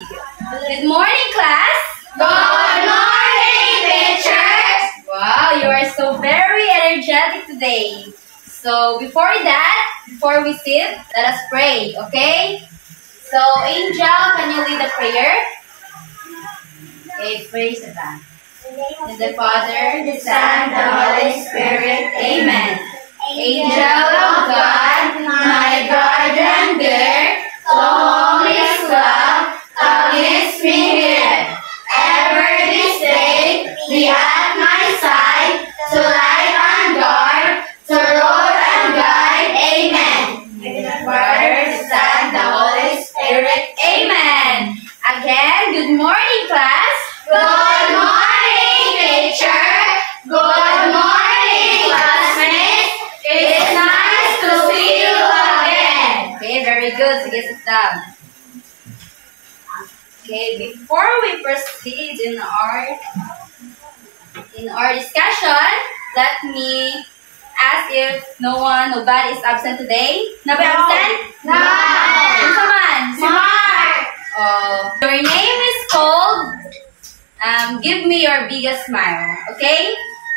Good morning, class. Good morning, teachers. Wow, you are so very energetic today. So before we sit, let us pray, okay? So Angel, can you lead the prayer? Okay, praise God. In the Father, the Son, the Holy Spirit. Amen. Angel of God, my guardian dear, so always love, always me here. Ever this day, be at my side, to light and guard, to road and guide. Amen. In the Father, the Son, the Holy Spirit. Amen. Again, good morning, class. Good morning, teacher. Good morning, classmates. It's nice to see you again. Okay, very good. Sige, sit down. Okay, before we proceed in our discussion, let me ask if nobody is absent today. Nobody absent? No. Come on. Smart. Your name is called. Give me your biggest smile, okay?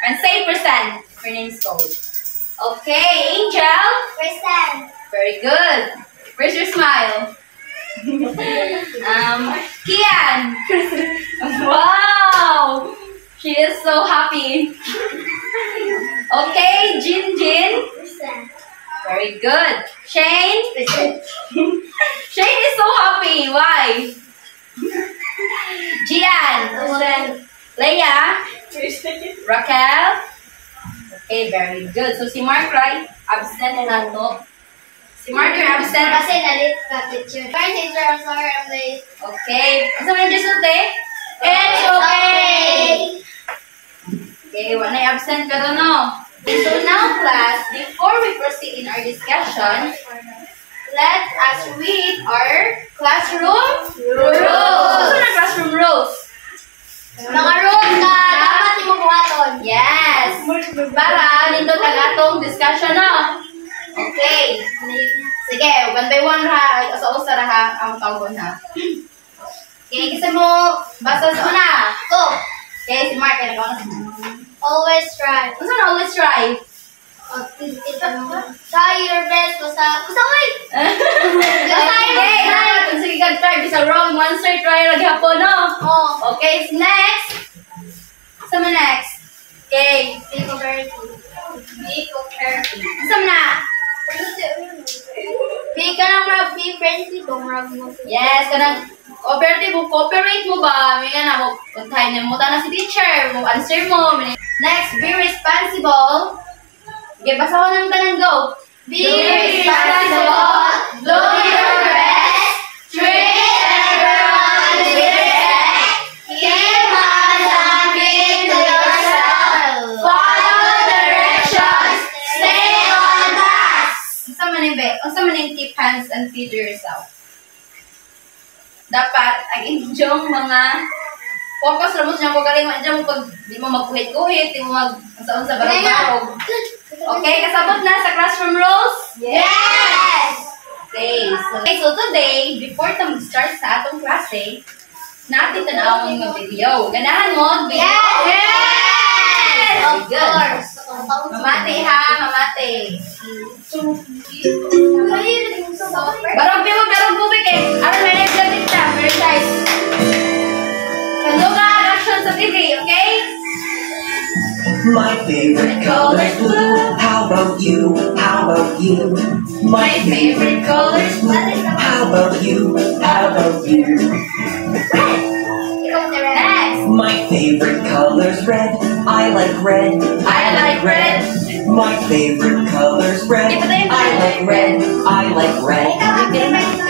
And say percent. Your name is called. Okay, Angel. Present. Very good. Where's your smile? Kian. Wow. She is so happy. Okay, Jin. Present. Very good. Shane. Present. Shane is so happy. Why? Gian. Present. Leia. Raquel. Okay, very good. So si Mark, right? Absent na to. Si Mark, you're absent. Kasi nalit ka, teacher. Fine, teacher. I'm sorry I'm late. Okay. Asa man just today? It's okay. Okay, wala na absent pero no. So now, class, before we proceed in our discussion, let us read our classroom rules. Ano na classroom rules? Mga rules na dapat imubuhaton. Yes. Para nindot ang atong discussion, no? Okay. Sige, one by one ha. Usa-usa ra ha ang tawgon ha. Okay, kasi mo basa sa una. Go. Okay, si Mark kaya nagawa na. Always try. Unsa na always try? Try your best. Kusaway. Sige, try. Bisa wrong answer, try lagi hapon, no? Oh. Okay, next. Sama next. Okay. Be cooperative. Sama na. Be ka lang be friendly. Don't rub mo. Yes, kanang cooperate mo ba? May nga na mo, puntahin mo na si teacher, mo answer mo. Next, be responsible. Okay, basa ko ng tanong, go. Be responsible. Do your best. Treat everyone with respect. Keep on talking to yourself. Follow directions. Stay on task. Unsa man yung keep hands and feed yourself. Dapat ang inyong mga focus ra mo sa pagaling man dyan pag di mo magkuhit-kuhit, di mo mag-unsa barog-barog. Okay, kasabot na sa classroom rules? Yes! Okay, so today, before ta mag-start sa atong klase, natin tanawon yung video. Ganahan mo, video? Yes! Of Good. course. Mamate ha, mamate. Barog mo, barog bubik eh. Aron may energetic na, very nice. Kando ka action sa TV, okay? My favorite color's blue. How about you? How about you? My favorite color's blue. How about you? How about you? Next. My favorite color's red. I like red. I like red. My favorite color's red. I like red. I like red.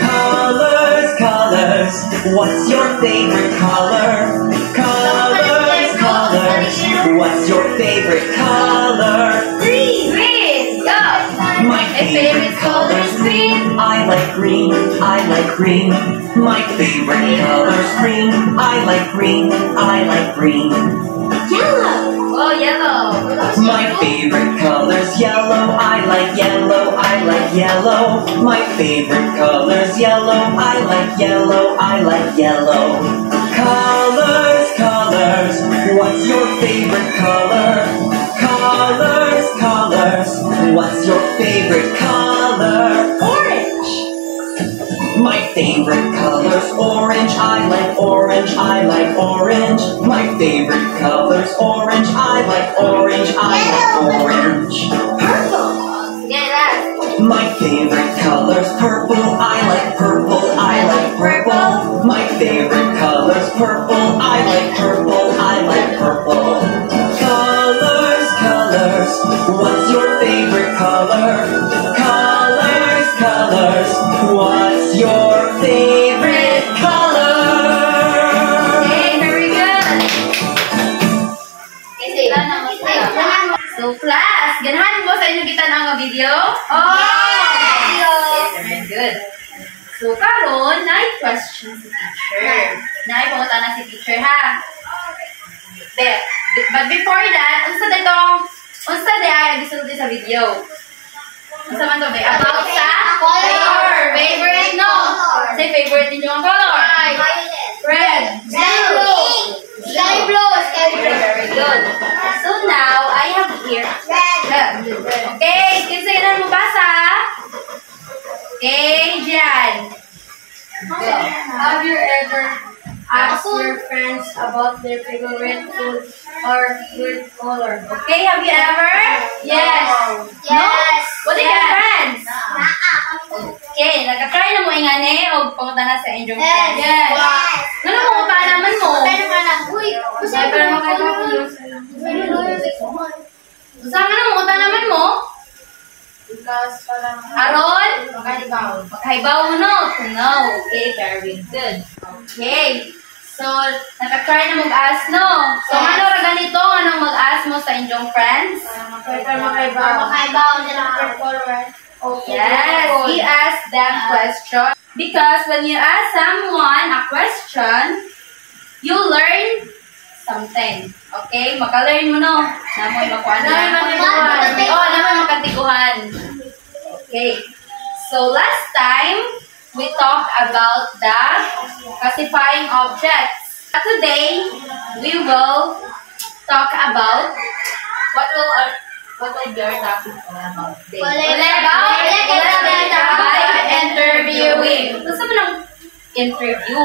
Colors, colors. What's your favorite color? Colors, colors. What's your favorite color? Green. Green. Go. My favorite color's green. I like green. I like green. My favorite color's green. I like green. I like green. Yellow. Oh, yellow. My favorite color's yellow. I like yellow. I like like yellow. My favorite color's yellow. I like yellow. I like yellow. Colors, colors. What's your favorite color? Colors, colors. What's your favorite color? Orange. My favorite color's orange. I like orange. I like orange. My favorite color's orange. I like orange. I like orange. Purple. Yeah, My favorite color's purple. I like purple. I like purple. My favorite color's purple. I like purple. I like purple. Colors, colors. What's your favorite color? Colors, colors. What's your favorite color? Okay, very good. So class, ganahan mo sa inyong gitan-ang nga video? Oh! Yes, very good. So karon, na question si teacher. Pangutan na si teacher ha. But before that, unsa day gusto sa video? Unsa man to be? About sa color. Favorite no? Say favorite ninyo ang color. Red. Sky blue. Sky blue. Sky blue. Very good. So now, I have here. Okay, kinsa ganan mo basa? Okay, Jan. Have you ever asked your friends about their favorite food or favorite color? Okay, have you ever? Yes. No? Yes. What are your friends? Naa. Okay, nagka-try na mo ingani o pangutan na sa inyong Yes. friends? Yes. Ano mo pa naman mo? Pero ka lang. Uy, kasi Pero pero mga Saan ka na mo? Utan naman mo? Because parang Aron? makalibaw. Makaibaw mo no? To know. Okay, very good. Okay. So, naka-try na mag-ask no? So, Yes. ano ra ganito? Anong mag-ask mo sa inyong friends? Makaibaw. Makaibaw nila ang color. Okay. Yes, he asked them question. Because when you ask someone a question, you learn something. Okay? Maka-learn mo no? Namoy makuha na. Namoy makatiguhan. Okay. So, last time, we talked about the classifying objects. Today, we will talk about what will be our topic about today? By interviewing. Gusto mo ng interview?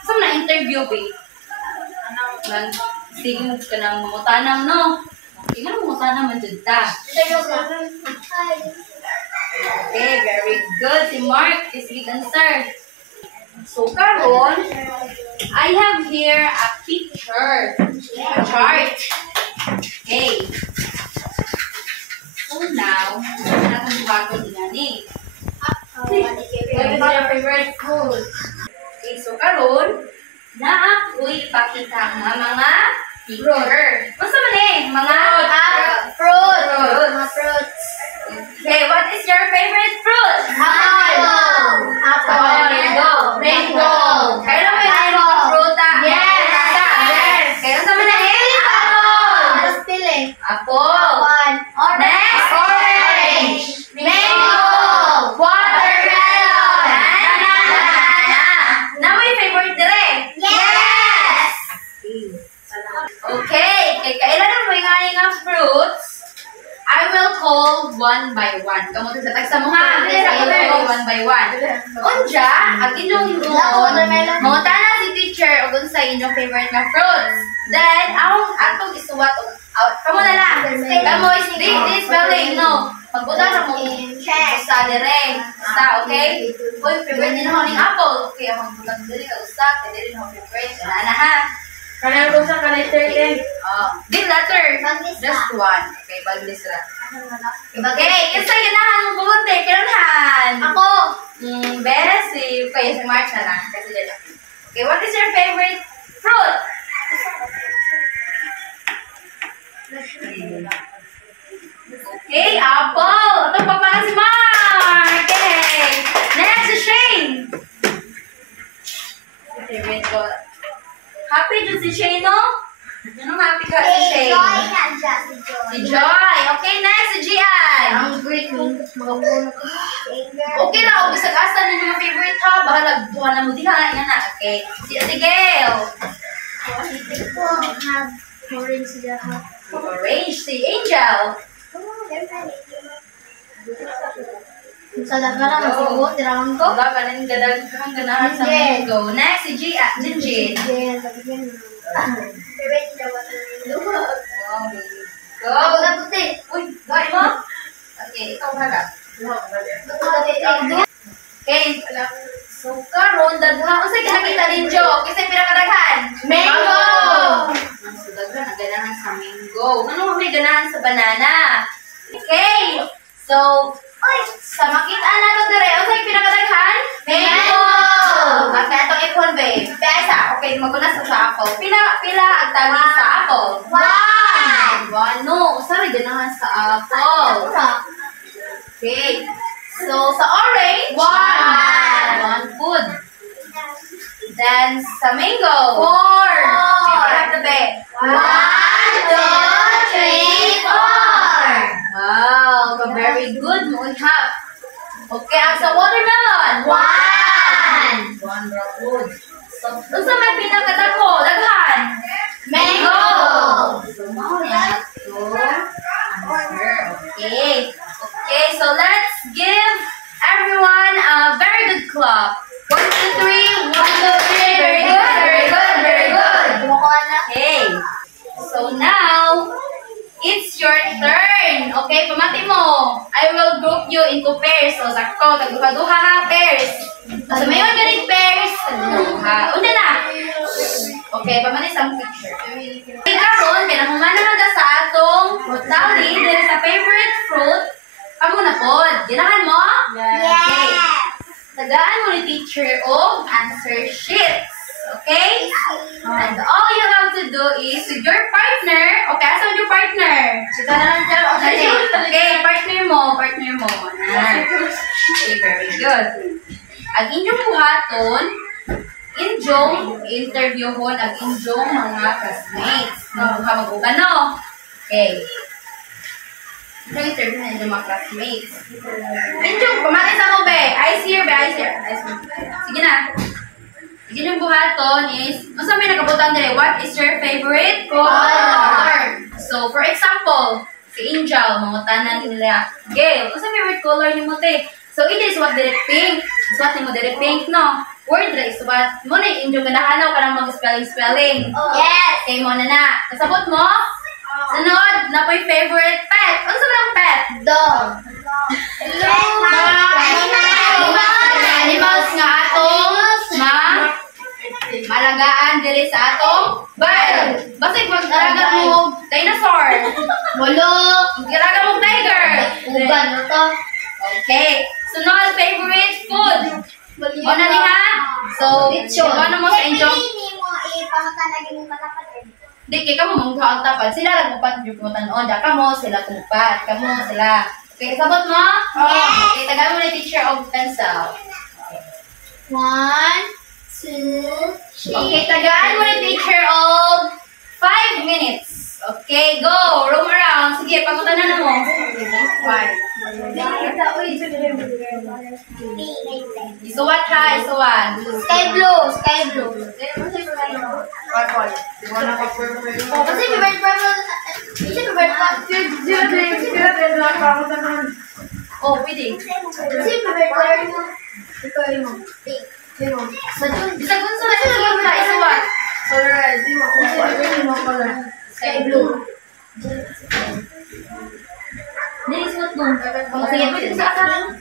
Gusto mo ng interview, babe? Sige mo ka ng mamutanang, no? Sige mo mamutanang man dyan ta. Okay, very good. Si Mark is good answer. So, karon, I have here a picture, a chart. Okay. So now, natin bago din ni. What is your favorite food? Okay, so karon, na ako'y ipakita nga mga picture. Basta man mga Fruit. Fruits. Mga fruits. Okay, what is your favorite fruit? Apple. Mango. Kailan mo yung mga fruta? Yes. Kailan sa man apple? Tapos pili. Apple. Next. Orange. Mango. Watermelon. Banana. Na mo yung favorite dire? Yes. Okay. Kailan mo yung nga fruits? I will call one by one. Kamutin sa tagsa mo ha. I will call one by one. Unja, ang inyong hinuon, monta na si teacher o dun sa inyong favorite nga fruits. Then, atong isuwat kamo na lang. Kamo is di spelling, no? Magbuta sa mong sa dire. Sa, okay? Uy, favorite din ako ng apple. Okay, ako magbuta dire ka usa. Kaya din ako favorite. Ana ha. Kanang rusa ka letter din. Big letter. Just one. Okay, baglis lang. Okay, kasi ganahan mo pumunti. Kailanhan. Ako. Bessie. Okay, si March na lang. Kasi dito. Okay, what is your favorite fruit? Okay, apple. Ito pa pala si Mark. Okay. Next si Shane. Favorite ko. Happy dyan si Shane, no? Anong happy ka si Shane? Si Joy. Okay, next si Gian. Ang great mo. Mga puno ko. Okay na, kung bisag asa ninyo mga favorite ha, baka nagduha na mo diha, yan na. Okay. Si Ate Gail. Orange sila ha. Orange. Si Angel. Sa dagana na siguro, tirahan ko. Baka ka nang gadaghang ganahan sa mango. Next, si Jinjin. Go. Ako na puti. Uy, gawin mo? Okay, ikaw harap. Okay. So, karon daghan. Unsay nakita ninyo? Kasi pinakadaghan. Mango! So, daghan ang ganahan sa mango. Ano may ganahan sa banana? Okay. So, sa makita nato dire, unsay pinakadaghan? Mango! Okay, atong i-convey. Pesa. Okay, magunas sa ako. Pila ang tagi sa apple? One. No, usa may ganahan sa apple. Okay. So, sa orange, one food. Then, sa mango, four. Okay, have the bet. 1, 2, 3, 4. Wow, very good. Mo have. Okay, ang sa watermelon, one raw food. So, unsa may pinakadako? Daghan. Mango. So, mao na to. Answer. Okay. Okay, so let's give everyone a very good clap. 1, 2, 3. 1, 2, 3. Very good, very good, very good. Okay. So now, it's your turn. Okay, pamati mo. I will group you into pairs. So, sakto, tagduha-duha ha, pairs. So, mayon ganing pairs. Tagduha. Una na. Okay, pamati sa picture. Okay, karon, kinahuman naman na sa atong fruit tally. There is a favorite fruit. Kamu na po. Ginahan mo? Okay. Tagaan mo ni teacher o answer sheets. Okay? And all you have to do is with your partner. Okay, asan yung partner? Sita na lang dyan. Okay, partner mo. Okay, very good. Ang inyong buhaton, inyong interviewon ang inyong mga classmates. Mag-uban, no? Okay. Ito interview na yung mga classmates. Enjong, pamati sa mo, be. Eyes here, be. Eyes here. Sige na. Sige yung buhaton is, ano may nakabutan dire? What is your favorite color? So, for example, si Angel, mga tanan nila. Gail, ano favorite color ni mo, te? So, it is what dire pink. Swat ni mo dire pink, no? Word dire is what? Mo na yung Angel ganahanaw ka ng mag-spelling. Yes! Okay, mo na. Kasabot mo? Sunod, na po yung favorite pet. Ano sa mga pet? Dog. Animals nga atong malagaan diri sa atong bird. Basig mag-araga mo dinosaur. Bulok. Mag-araga mo tiger. Uban mo to. Okay. Sunod, favorite food. O na niya? So, ano mo sa inyo? Di kay kamo mong duha tapad sila lang upat jud mo tan-on da kamo sila tupat kamo sila. Okay, sabot mo? Okay, tagaan mo ni teacher og pencil. 1, 2, 3. Okay, tagaan mo ni teacher og 5 minutes. Okay, go. Roam around. Sige, pangutanan na mo. 5. Isuwat ha, isuwat. Sky blue. Purple. Kasi favorite purple. Kasi favorite purple. Oh, pwede. Kasi favorite color mo. Ikaw mo. Pink. Bisag unsa na isuwat ha, isuwat. Sky blue. Dili suwat mo. Sige, pwede sa akin.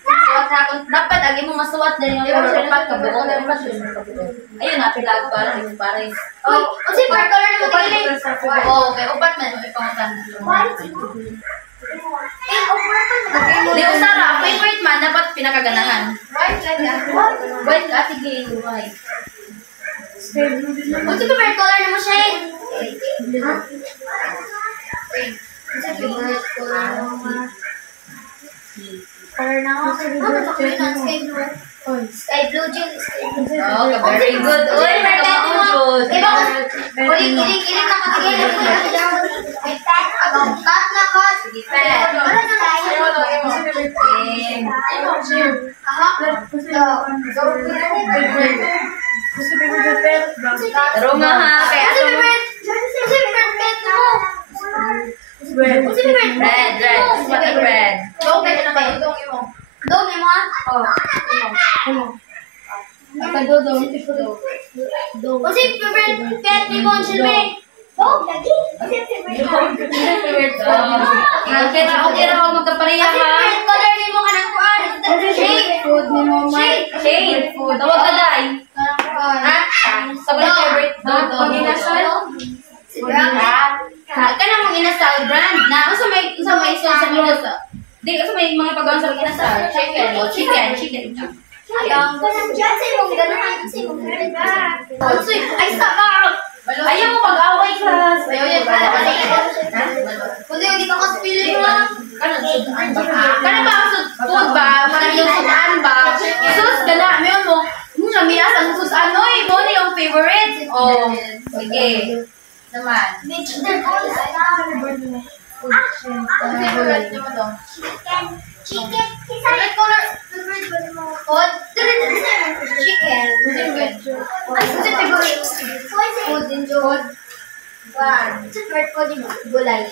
Suwat ha, kung dapat agi mo masuwat din yung upat ka buo. Ayun na, pilag para yung pares. Uy, kasi favorite color mo tingin. Oh, okay, upat man may pangutan. Pink o purple. Di usara, favorite man dapat pinakaganahan. White ka sige, white. Kasi favorite color mo siya eh. Kasi favorite color mo. Color na ako. Sky blue. Sky blue, Jill. Sky blue. Oh, very good. Uy, Favorite mo. good. Iba ko. Kiling na katigil. Cut na cut. Sige, pen. Taro nga ha. Kaya ito mo. Red. What red? Dong mo ah. Kasi favorite pet ni Bon Silve. Dog lagi. Okay na ako magkapareha ha. Favorite color ni mo kanang kuan. Shade. Food ni mo Shade. Tawag ka day. Ha? Sabay favorite dog. Pag inasal? Ka na mong inasal brand na. Sa may sa minasa. Di, kasi may mga pagawang sa inasal. Chicken. Ayang ko nang dyan sa imong ganahan sa imong ganahan. Ay, stop! Ayaw mo pag-away, class. Ayaw yan pala. Kundi hindi ka kaspili mo lang. Kana ba ang food ba? Parang yung sumaan ba? Sus, gana. Mayon mo. Namias ang susan. Oy, mo na yung favorite. Oh, sige. Naman. Favorite niyo mo to? Chicken. Favorite color. Favorite ba mo? Food? Chicken. Ay, sa favorite. Food din food. Favorite food mo? Gulay.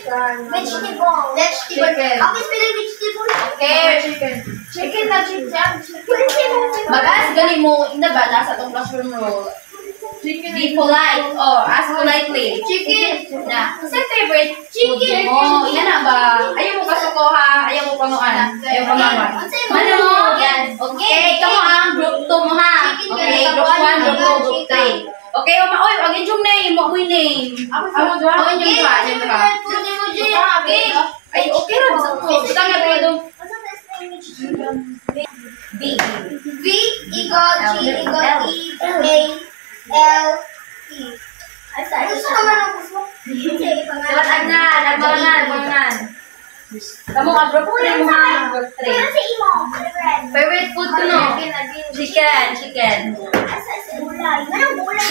Vegetable. Okay, spelling vegetable. Okay. Chicken na chicken. Mag-ask gali mo, ina ba, nasa itong classroom role. Be polite. Oh, ask politely. Chicken. Na, sa favorite chicken mo, ina na ba? Ayaw mo kasuko ha? Ayaw mo panuan? Ayaw mo panuan? Ano mo? Yan. Okay, ito mo ang group 2 mo ha. Okay, group 1, group 2, group 3. Okay, oy, wag yung name, mo name. Ako dwa. Ako yung dwa, yung dwa. Ay, okay ra bisa mo. Kita nga ba dong? B. V, eagle, G, eagle, E, A, L, E. Ay, sorry. Gusto naman ang gusto. Nagmarangan. Kamu ang group 3 mo ha, group 3. Favorite food ko no? Chicken. Anong gulay?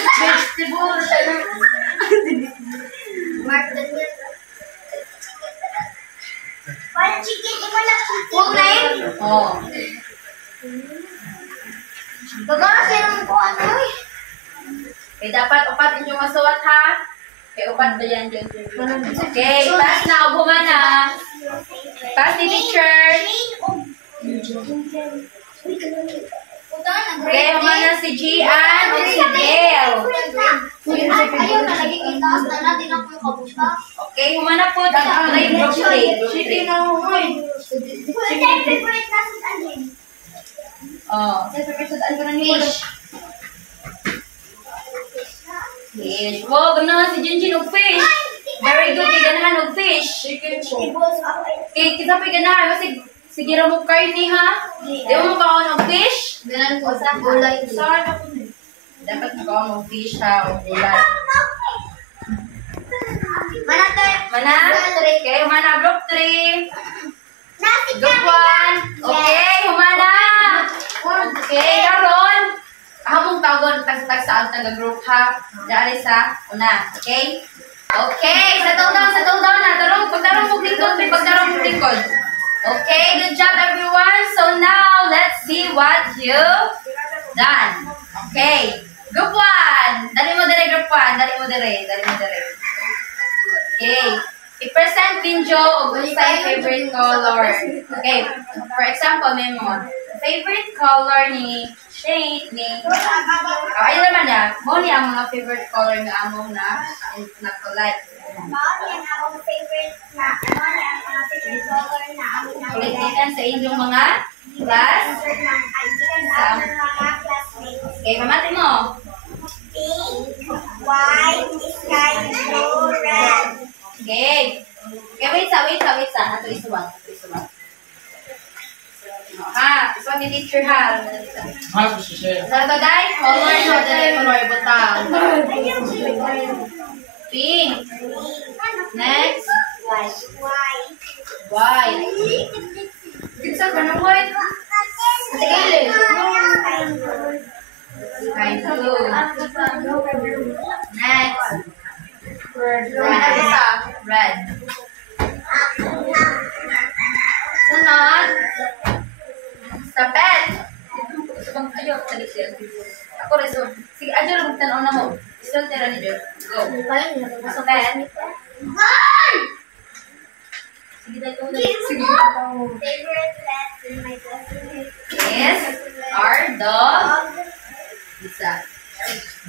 Vegetable. Parang chicken, ikaw lang chicken. Full name? Oh. Bagasi naman ko ano eh. Okay, dapat upat inyong masuwat ha. Okay, upat ba yan dyan? Okay, pass na. Uguma na. Pass ni teacher. Okay, humana si Gian o si Dale. Ayaw na, naging itaas na natin ako yung kabusta. Okay, humana po. Grade group 3. Chicken na ako eh. Favorite na sa alin? Oh. Favorite sa alin ko na Fish. Fish. Wow, ganahan si Jinjin og fish. Very good, ganahan og fish. Chicken balls ako eh. Okay, kita pa ganahan. Sige ra mo karne ha. Di mo makaon og fish. Ganan ko sa gulay. Dapat makaon og fish ha o gulay. Mana? Okay, humana group 3. Group 1. Okay, humana. Okay, karon. Hamong tagon tag sa taga group ha. Dali sa una. Okay? Okay, settle down na. Pagtarong mo lingkod. Okay, good job everyone. So now let's see what you've done. Okay. Group 1. Dali mo dire group 1. Dali mo dire. Okay. I-present Pinjo og unsay favorite color. Okay. For example, memo. Favorite color ni shade ni ayun naman niya. Mo ni ang mga favorite color nga among na collect. Kolektikan sa inyong mga class. Okay, mamati mo. Pink, white, sky blue, red. Okay. Okay, wait sa. Ato isuwat. Ha, isuwat ni teacher ha. Sa to dai, color butang. Pink. Next. White. Kinsa ka ng white? Sige. Sky blue. Next. Red. Red. Sunod. Sapet. Ayaw, talik siya. Ako rin, so. Sige, adyo lang magtanaw na mo. Isol tira ni Diyos. Go. Sapet. Sige, dahil ko na. Sige. Favorite pet in my cousin Yes. Our dog. Isa.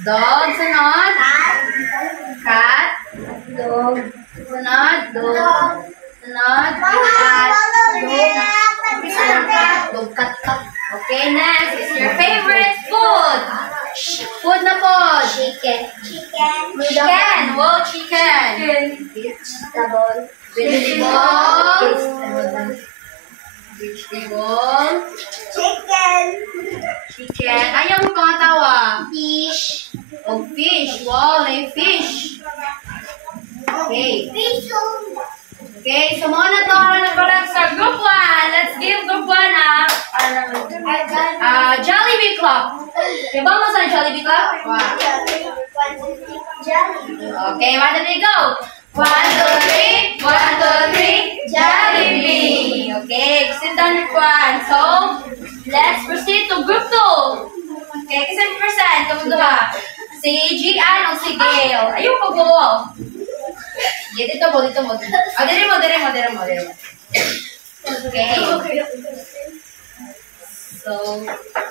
Dog. Sunod. Cat. dog. Sunod. Dog. Sunod. Cat. Dog. Cat. Okay, next is your favorite food. Food na food. Chicken. Chicken. Wow, chicken. Vegetable. Vegetable. Vegetable. Chicken. Ayaw mo pangatawa. Fish. Oh, fish. Wow, may fish. Okay. Okay, so muna to ang nag-collect sa group 1. Let's give group 1 Jollibee Club. Okay, ba mo sa Jollibee Club? Wow. Okay, 1, 2, 3, go! 1, 2, 3, 1, 2, 3, Jollibee! Okay, sit down group 1. So, let's proceed to group 2. Okay, kasi percent, kamundo ba? Si Gian o si Gail? Ayun, pag-go. Dito mo. Dito mo. Okay. So,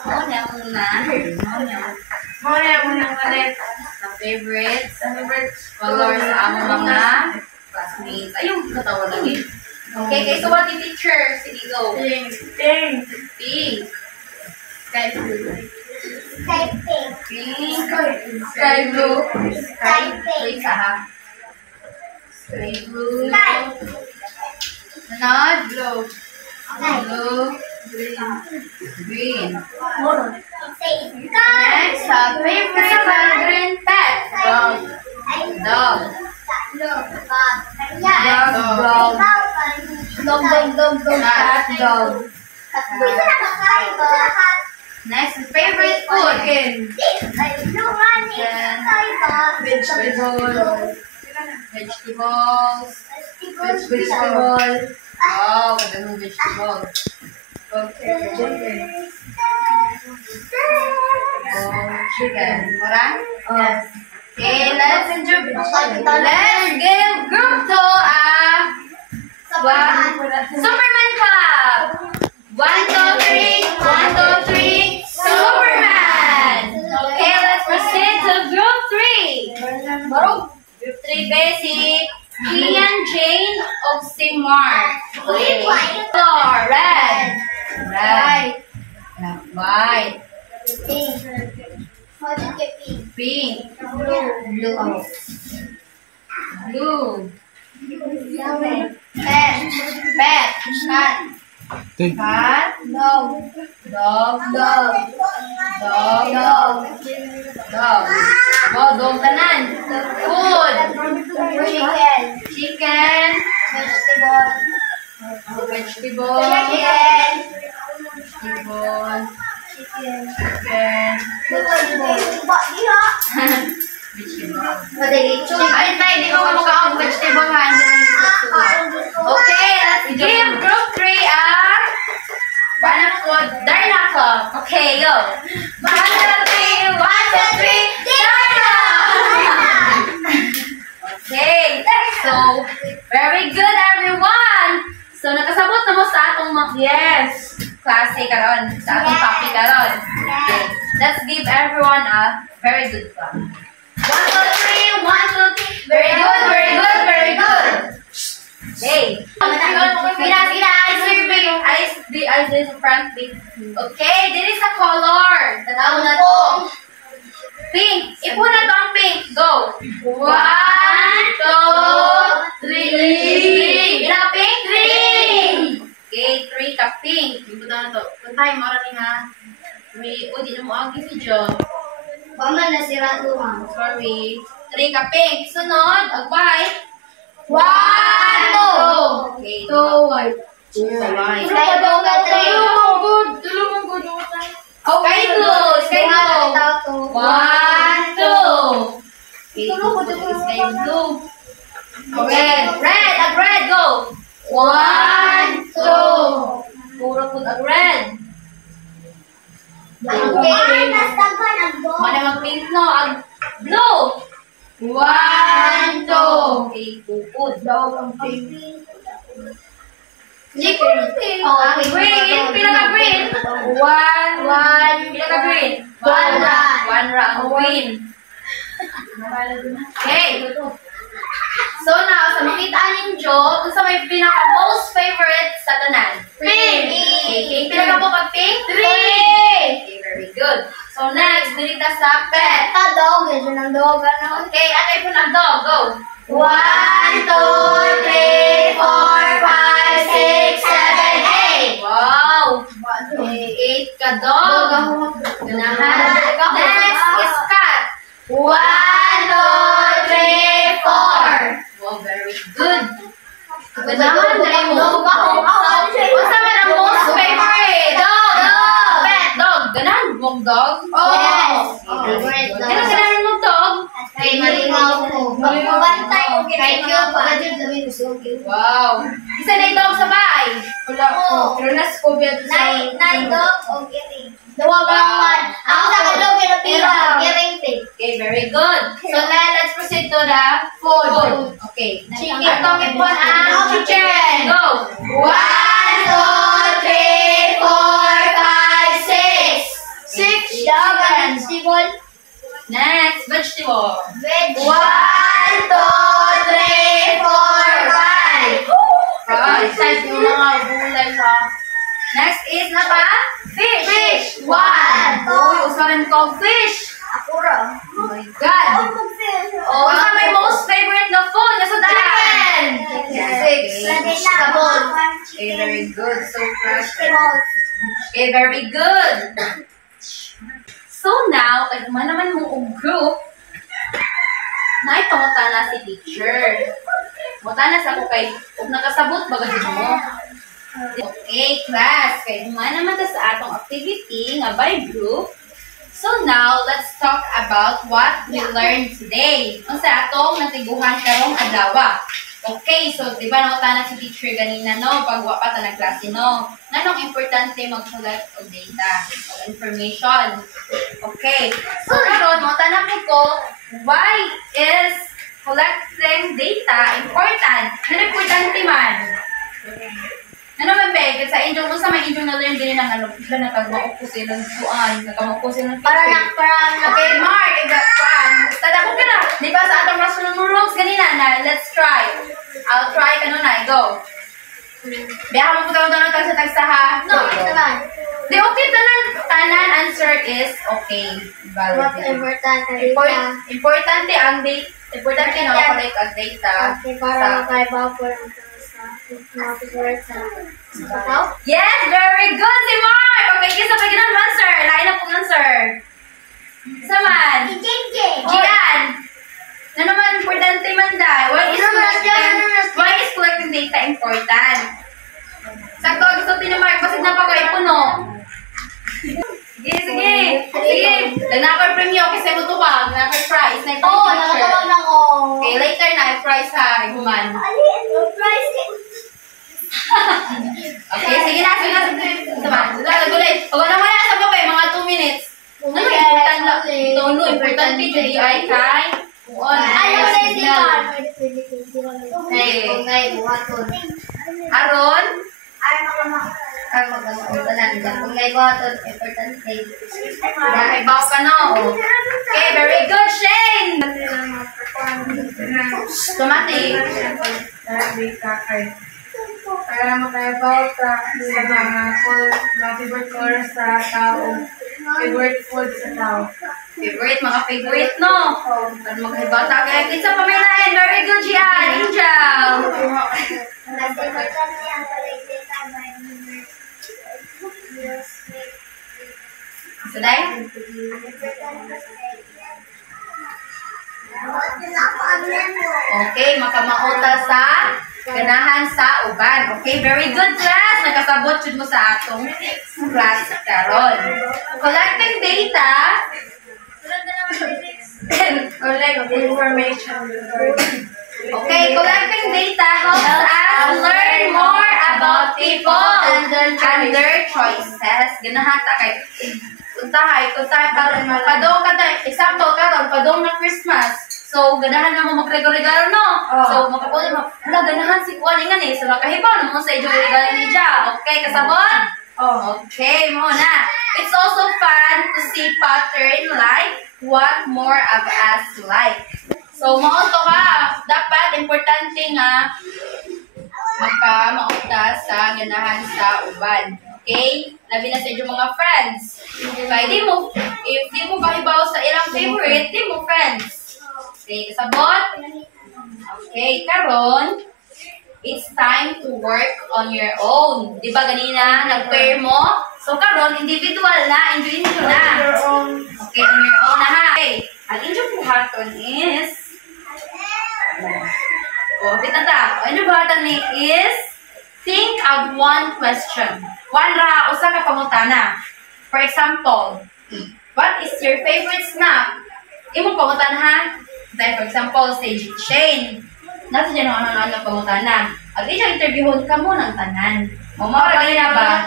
muna. Sa favorites. Colors sa among mga classmates. Ayun, katawa lagi. Okay, so what the teacher? Sige, go. Pink. Sky blue. Pink. Sky blue. Sky blue. Sky blue. Sunod. Blue. Green. Next, favorite pet. Dog. Dog. Next, favorite food. Vegetables. Oh, ganda ng vegetables. Okay. Chicken. Alright? Yes. Okay, let's give group 2 Superman Club. 1, 2, 3. 1, 2, 3. Superman. Okay, let's proceed to group 3. Group 3 basic. Ian, Jane, Oxymar. Okay. Color, red. White. Pink. Blue. Pet. Cat. Dog. Oh, dog tanan. Food. Chicken. Vegetable. Ay, tayo, di ko mukha ang vegetable ha. Okay, let's give group 3 food. Darna ko. Okay, go. 1, 2, 3. 1, 2, 3. Darna! Okay, so, very good everyone. So, nakasabot na mo sa atong klase karon, sa atong topic karon. Okay, let's give everyone a very good clap. 1, 2, 3. 1, 2, 3. Very good. Okay. Eyes in front. Okay, this is the color. Tanaw na to. Pink. Ipon na to ang pink. Go. 1, 2, 3. Ila pink? 3. Okay, 3 ka pink. Ipon na to. Kuntay, maraming ha. 3. O, di na mo agi si Jo. Bama na sira tuwang. Sorry. 3 ka pink. Sunod, white. 1, 2. Okay, 2 white. 2 white. Kaya ba ka 3? Good. Sky blue. Sky blue. 1, 2. Okay, sky blue. Red. Red. Ag red. Go. 1, 2. Puro po ag red. Mana mag-pink no? Ag blue. 1, 2. Okay, pupod. Green. Pinaka-green. 1. Pinaka-green. 1 ra ang green. Okay. So now, sa makita ninyo, kung sa may pinaka-most favorite sa tanan? Pink. Okay, pinaka po pag pink? 3. Okay, very good. So next, dirita sa pet. Okay, atay po ng dog. Go. 1, 2, 3, 4, 5, 6, 7, 8. Wow. 8 ka dog. Ganahan. Next is cat. 1, 2, 3, 4. Wow, very good. Ganahan, dali mo. What's naman ang most favorite? Dog. Pet, dog. Ganahan mong dog? Yes. Very good. Ano ganahan mong dog? Ay, malingaw ko. Magbabantay ko. Thank you pa. Wow. Isa na yung dog sa bahay. Wala ko. Pero nasa ko biya sa... Nine dog o giring? Dawa-dawan. Ako sa kalog yung pira. Giring te. Okay, very good. So now, let's proceed to the food. Okay. Chicken. Atong ipon ang chicken. Go. 1, 2, 3, 4, 5, 6. 6 Dog and vegetable. Next, vegetable. 1, 2, 3, 4, 5. Size yung mga gulay ha. Next is napa? Fish. 1. Uy, usarin ko fish. Akura. Oh my God. Oh, isa may most favorite na food. Nasa chicken. 6. Okay, very good. So fresh. Okay, very good. So now, kung naman mong group, na ito na si teacher. Mutana sa ko kay, kung nakasabot ba kasi mo? Okay, class. Kaya naman sa atong activity nga by group. So now, let's talk about what we learned today. Ang sa atong natiguhan karong adlaw. Okay, so di ba nakutana si teacher ganina no, pagwa pa ta nagklase no. Nanong importante mag-collect og data, og information. Okay. So karon mo tanong ko, why is collecting data important? Ano importante man? Ano man ba? Sa inyo, kung sa may inyo na-learn din ng ano, sila nakagmaok ko silang buwan, nakamok ko silang picture. Okay, Mark, tada ko ka na. Di ba sa atong classroom rules kanina na, let's try. I'll try ka nun na, go. Biya mo po tayo sa tagsa ha? No, Go. naman. Di okay, tanan answer is okay. What Valid. important Importante ang data. Importante na collect ang data. Okay, para makaibaw po lang sa mga favorite sa kakaw. Yes, very good si Mark! Okay, kisa pa ganun answer. Lain na pong answer. Saman? Gian! Na naman, importante man da. Why is collecting data important? Sakto, gusto din ni Mark. Basig na pa kayo puno. Sige. Nag-na-offer premium kasi mo tubag. Nag-na-offer prize. Oo, nakatawag na ko. Okay, later na. Prize ha. Iguman. Price Okay, sige na. Saman. Gulit. Huwag na muna sa papay. Mga 2 minutes. Ano important lang? Ito, importante. Jadi ay kay. Ayaw na yung sipan. Aron? Ay, magkamautanan. Kung may button, importante. Dahil bawa ka no. Okay, very good, Shane! Automatic. Para makaibaw ka sa mga favorite color sa tao. Favorite food sa tao. Favorite, mga favorite, no? Para maghibaw tayo. Kaya kinsa pamilain. Very good, Gian. Angel. Saday? Okay, makamauta sa Ganahan sa uban. Okay, very good class. Nakasabot jud mo sa atong class karon. Collecting data. Collect information. Okay, collecting data helps us learn more about people and their choices. Ganahata kay kuntahay karon padong kada example karon padong na Christmas. So ganahan na mo magregalo no. So makapulit mo wala ganahan si kuan ingan eh. So makahibaw na mo sa ijo regalo ni Ja. Okay, kasabot? Okay, mo na. It's also fun to see pattern like what more of us like. So mo to ka dapat importante nga maunta sa ganahan sa uban. Okay? Labi na sa inyong mga friends. Kaya if di mo kahibaw sa ilang favorite, di mo friends. Okay, sabot? Okay, karon, it's time to work on your own. Di ba ganina, nag-pair mo? So karon, individual na, individual na. Okay, on your own na ha. Okay, ang inyong buhaton is, ang inyong buhaton is, think of one question. One ra, usa ka pangutana. For example, what is your favorite snack? Imong pangutana ha? Dahil for example, say Shane. Nasa dyan ang pangutana. At iyang interviewon ka mo ng tanan. O makaragay na ba?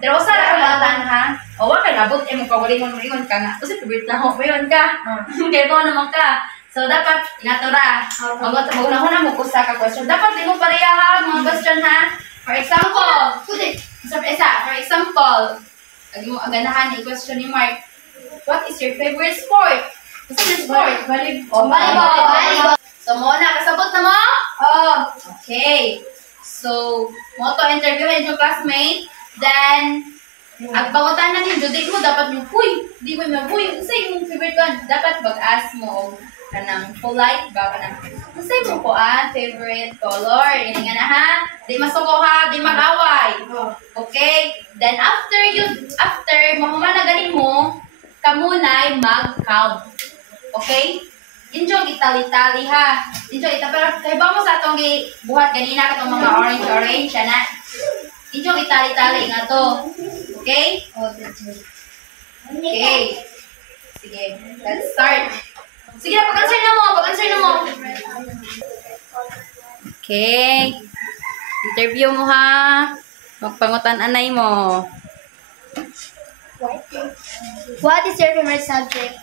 Pero usa ra ka pangutana ha? O wala ka nabot, imong kawalingon ka nga. Kasi favorite na ho, mayon ka. Kaya ko naman ka. So, dapat, inatura. Mag-una mo kusa ka question. Dapat, di mo pareha ha, mga question ha. For example, for example, ganahan ni question ni Mark. What is your favorite sport? What's your sport? Volleyball. So, mo na, kasabot na mo? Okay. So, mo to interviewin yung classmate. Then, ang pangutan na niyo, di mo dapat yung, di mo yung, kasi yung favorite one, dapat mag-ask mo kanang polite ba kanang kasi mo ko favorite color ini nga na ha di masuko ha di mag-away okay then after mahuman na ganin mo kamunay mag-count okay enjoy itali-tali ha enjoy pero kay ba mo sa atong buhat kanina katong mga orange na enjoy itali-tali nga to okay okay sige let's start. Sige na, pag-answer na mo. Okay. Interview mo ha. Magpangutan anay mo. What is your favorite subject?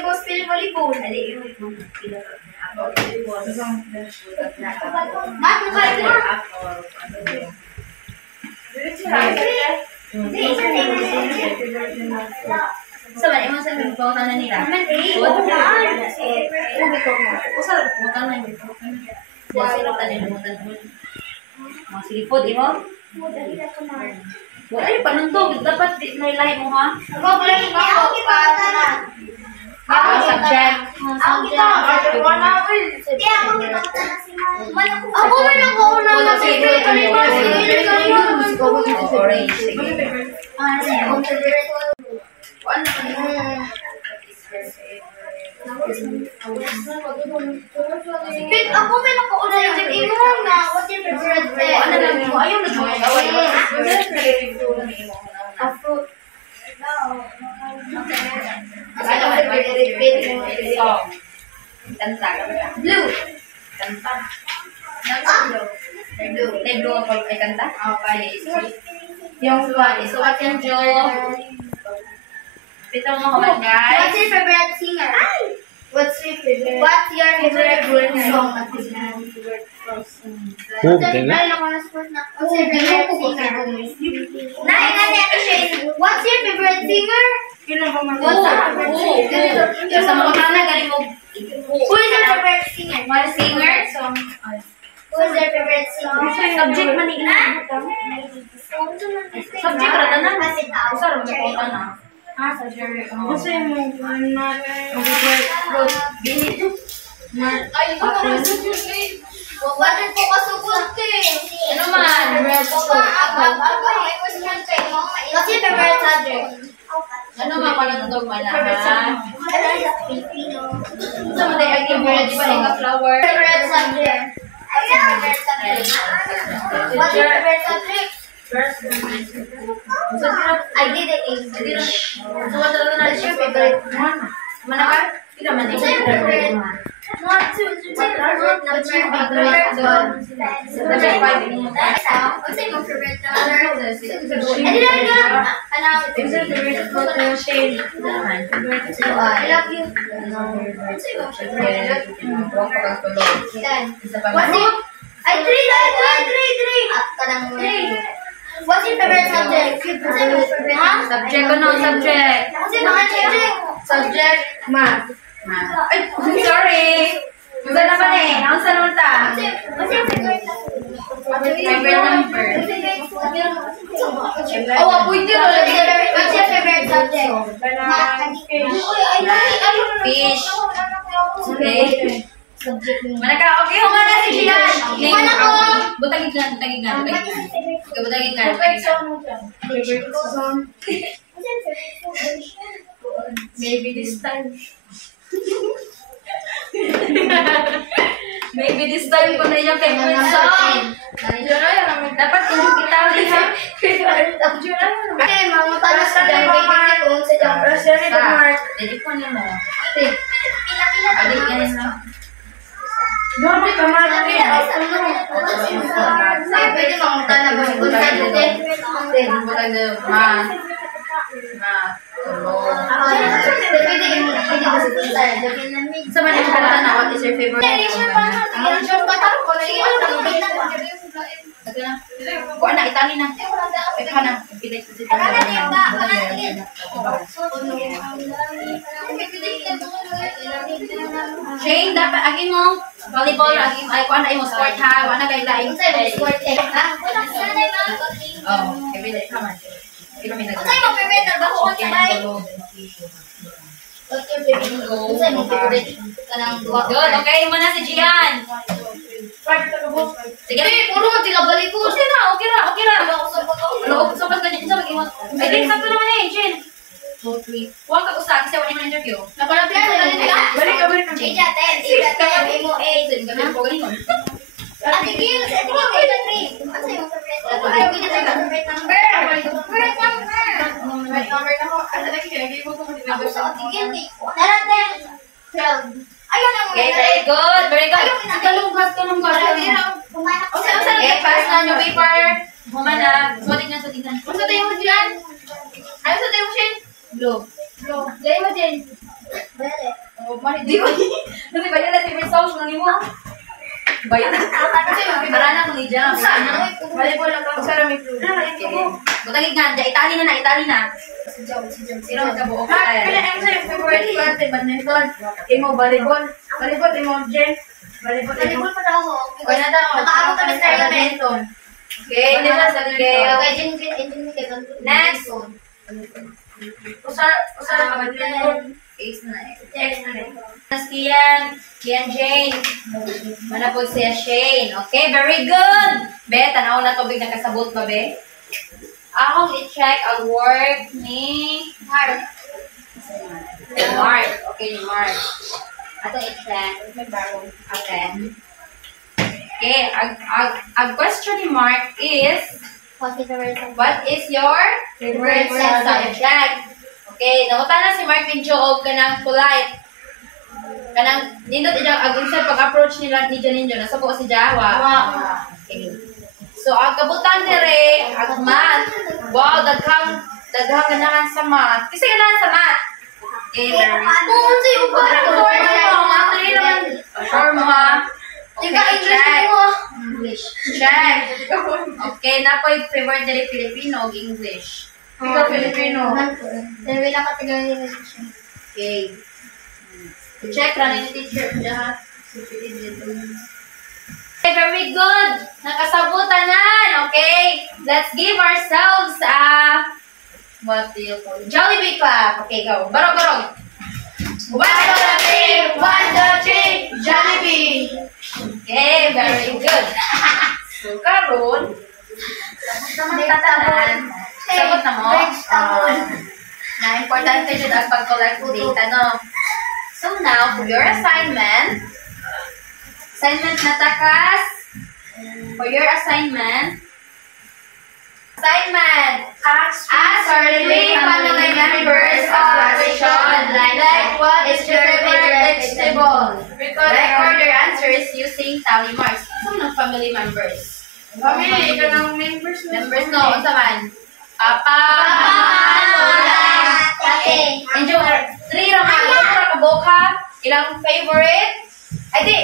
Go spill volleyball. So, imo sa pagpunta na nila. Silipod, imo? Wala yung panundog. Dapat nailahi mo ha? Subject. Ako may nakauna yung imo na what your favorite bread? Ano lang mo? Ayaw na mo. Blue. Kanta. Blue ako ay kanta? Okay. Yung suwat yung Joe. Pito mo kaman guys. What's your favorite singer? What's your favorite song? What's your favorite singer? What's your favorite singer? Sa mga kana galing mo. Who is your favorite singer? What singer? Who is your favorite singer? Subject man ni na. Subject ra na. Usa ra mo ko na. Subject. Kasi mo, Bakit po kasugot eh? Ano man? What's your favorite subject? handog man na ha. Sa mga tayo favorite di ba yung flower? Favorite subject. What's your favorite subject? I did it English. So what is your favorite one? Manakar? Ikaw man What's your favorite? What's your favorite number? What's your favorite number 5? What's your favorite number? I did it again. What's your favorite shade? I love you. What's your favorite? What's it? I three. What's your favorite subject? What's your favorite? Subject o no subject? What's your favorite subject? Subject, math. Ay, sorry. Isa na ba eh? Ang sanong ta? What's your favorite? Favorite number. Oh, pwede mo. What's your favorite subject? Fish. Okay. Manaka, okay ho nga na si Gian. Mana ko? Butagin ka. Favorite song? Maybe this time. Maybe this time ko na yung favorite song. Dapat kung kita ulit ha. Okay, mamutala sa dami kung sa jump. Jadi ko niya mo. Adik yan na. No, di pa man. Pwede mamutala ba kung sa jump? Butag na ma. Sa man yung kanta na, what is your favorite song? Kuha na, itali na. Ikaw na. Shane, dapat agi mo volleyball, agi ay kuha na yung sport ha. Kuha na kayo laing. Oh, everyday ka man. Ikaw may nag- Good, okay, muna si Gian. Sige, puro mo tila balik ko. Okay na. Ano, so pas ka dyan sa mag-iwan. Ay, di, sakto naman eh, Jin. 2, 3. Huwag ka usag, kasi wala yung interview. Balik ka. Ate Gil, Okay, very good. Kalungkas. Okay, pass na yung paper. Humana. Suotin na. Ano sa tayo mo dyan? Ano sa tayo mo, Shin? Blue. Tayo mo dyan. Di ba? Kasi bayan na favorite song kung mo. Bayan na. Marana kung i-jam. Volleyball lang ako sa may blue. Butagin nga. Itali na. Sino magkabuo ka? Kaya ang sa'yo favorite klase, badminton. Imo volleyball. Volleyball, imo Jen. Volleyball. Okay na daw. Badminton. Okay, next. Usa badminton. Ace na eh. Kian Jane. Mana po siya Shane. Okay, very good. Be, tanaw na tubig na kasabot ba, be? Akong i-check ang work ni Mark. Okay, ni Mark. Atong i-check. Okay. Okay, ang question ni Mark is, what is your favorite subject? Okay, nauta na si Mark Pincho og kanang polite. Kanang nindot iyang agusay pag-approach nila ni Janinjo nasa po si Jawa. Okay. So ang kabutan dire ang math. Wow, daghang ganahan sa math. Kasi ganahan sa math. Okay, very sure mo ha. Check. Okay, na po yung favorite dili Filipino og English. Ikaw Filipino. Okay. Check ra ni teacher diha. Okay, very good. Nakasabutan na. Okay. Let's give ourselves a what do you call it? Jollibee clap. Okay, go. Barog. 1, 2, 3. 1, 2, 3. Jollibee. Okay, very good. So, karon, sabot na mo. importante dyan ang pag-collect data, no? So now, for your assignment na takas, for your assignment, ask our three family members a question like what is your favorite vegetable? Record your answers using tally marks. Saan ng family members? Family, ito ng members. Members, no. Unsa man? Papa, Lola, tate. Enjoy. 3 ra man. Ito kaboka. Ilang favorite? Ay, di.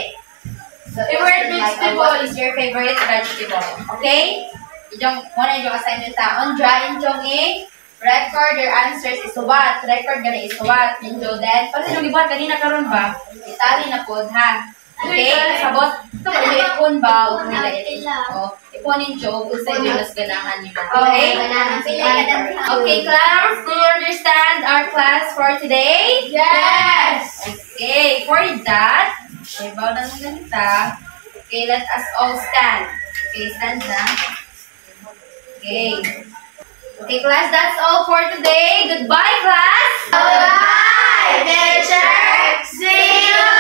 Favorite vegetable. What is your favorite vegetable? Okay? Muna yung assignment taon. Drawing yung record your answers isuwat. Record gani isuwat. Injo then. Pag yung ibuhat kanina karon ba? Itali na po, ha? Okay? Sabot. Ito mo ipon ba? O nila ito. Iponin jo kung sa inyo mas ganahan nyo. Okay? Okay, class. Do you understand our class for today? Yes! Okay. For that, ibaw na ng ganita. Okay, let us all stand. Okay, stand na. Okay. Okay, class, that's all for today. Goodbye, class. Bye, teacher. See you